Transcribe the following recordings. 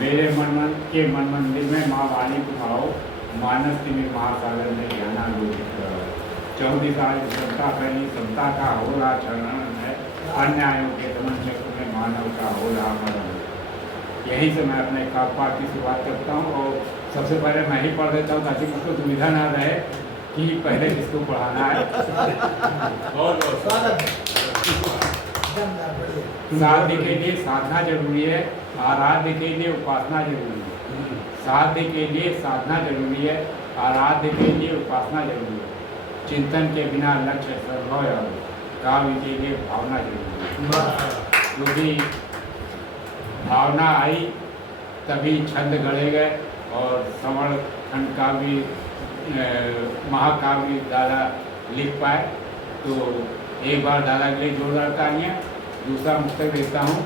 मेरे मन के मन मंदिर में माँ वाणी को भाव, मानस के में महासागर में ज्ञानालोकित करो। 14 साल जनता फैली, समता का हो रहा चरण है, अन्यायों के दमन चक्र में मानव का हो रहा मरण। यहीं से मैं अपने खाप पाठ की शुरुआत करता हूँ और सबसे पहले मैं ही पढ़ देता हूँ ताकि मुझको दुविधा ना रहे कि पहले किसको पढ़ाना है। बहुत बहुत स्वागत है। साध्य के लिए साधना जरूरी है, आराध्य के लिए उपासना जरूरी है। साध्य के लिए साधना जरूरी है, आराध्य के लिए उपासना जरूरी है। चिंतन के बिना लक्ष्य संभव है, काव्य के लिए भावना जरूरी है। क्योंकि भावना आई तभी छंद गढ़े गए और श्रवण खंड काव्य महाकाव्य दादा लिख पाए। तो एक बार दादा के लिए जोरदार तालियां। दूसरा मुक्तक देता हूँ।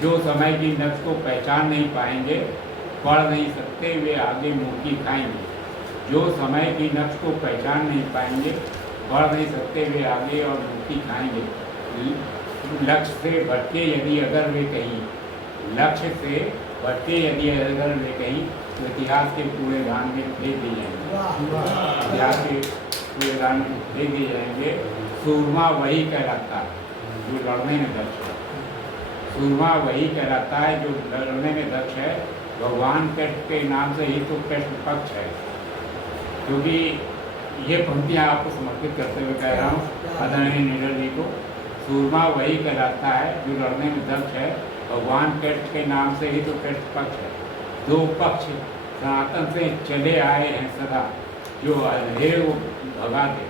जो समय की नब्ज को पहचान नहीं पाएंगे, पढ़ नहीं सकते वे आगे मुँह खाएंगे। जो समय की नब्ज को पहचान नहीं पाएंगे, पढ़ नहीं सकते वे आगे और मुँह खाएंगे। लक्ष्य से भटके यदि अगर वे कहीं, लक्ष्य से भटके यदि अगर वे कहीं, तो इतिहास के कूड़ेदान में फेंक दिए जाएंगे। इतिहास के कूड़ेदान में फेंक दिए जाएंगे। सूरमा वही कहलाता है जो लड़ने में दक्ष है। सूरमा वही कहलाता है जो लड़ने में दक्ष है। भगवान कृष्ण के नाम से ही तो कृष्ण पक्ष है। क्योंकि ये पंक्तियाँ आपको समर्पित करते हुए कह रहा हूँ आदरणीय नीरज जी को। सूरमा वही कहलाता है जो लड़ने में दक्ष है। भगवान कृष्ण के नाम से ही तो कृष्ण पक्ष है। दो पक्ष सनातन से चले आए हैं सदा, जो अंधेरे को भगा दे,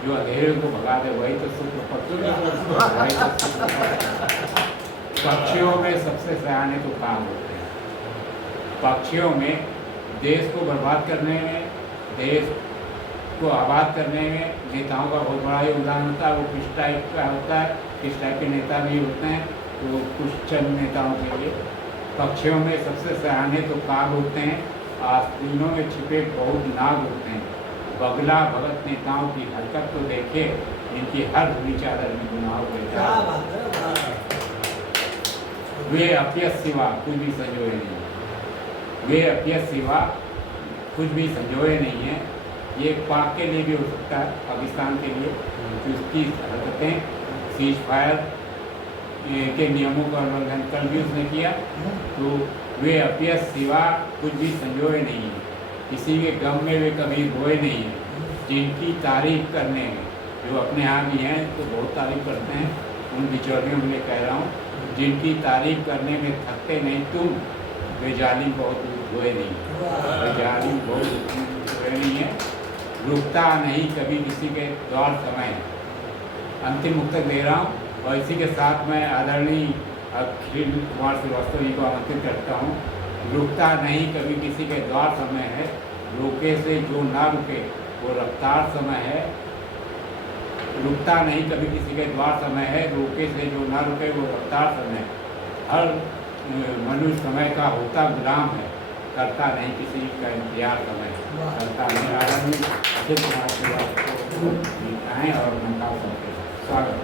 जो अंधेरे को भगा दे वही तो शुक्ल पक्ष। पक्षियों में सबसे सयाने तो काम होते हैं। पक्षियों में देश को बर्बाद करने में, देश को आबाद करने में नेताओं का बहुत बड़ा योगदान होता है। वो किस टाइप का होता है, किस टाइप के नेता भी होते हैं, तो कुछ चंद नेताओं के लिए पक्षियों में सबसे सयाने तो काग होते हैं। आस्तीनों में छिपे बहुत नाग होते हैं। बगला भगत नेताओं की हरकत तो देखे, इनकी हर धुनी चादर में गुनाहों के जाल। वे अप्यस सिवा कुछ भी संजोए नहीं, वे अप्यस सिवा कुछ भी संजोए नहीं है। ये पाक के लिए भी हो सकता है, पाकिस्तान के लिए, तो उसकी हरकतें सीज फायर के नियमों का उल्लंघन कल भी उसने किया। तो वे अप्यस सिवा कुछ भी संजोए नहीं है, किसी के गम में वे कभी रोए नहीं है। जिनकी तारीफ करने में, जो अपने यहाँ भी हैं तो बहुत तारीफ करते हैं, उन बिचौलियों के लिए कह रहा हूँ, जिनकी तारीफ करने में थकते नहीं तुम, वे जालिम बहुत हुए नहीं, वे जालिम बहुत हुए नहीं है। रुकता नहीं कभी किसी के दौर समय। अंतिम मुक्तक दे रहा हूँ और इसी के साथ मैं आदरणीय अखिल कुमार श्रीवास्तव जी को आमंत्रित करता हूँ। रुकता नहीं कभी किसी के द्वार समय है, रोके से जो ना रुके वो रफ्तार समय है। रुकता नहीं कभी किसी के द्वार समय है, रोके से जो ना रुके वो रफ्तार समय है। हर मनुष्य समय का होता गुलाम है, करता नहीं किसी का इंतजार समय, करता नहीं। आदरणीय अखिल कुमार श्रीवास्तव को लिखाएँ और उनका स्वागत।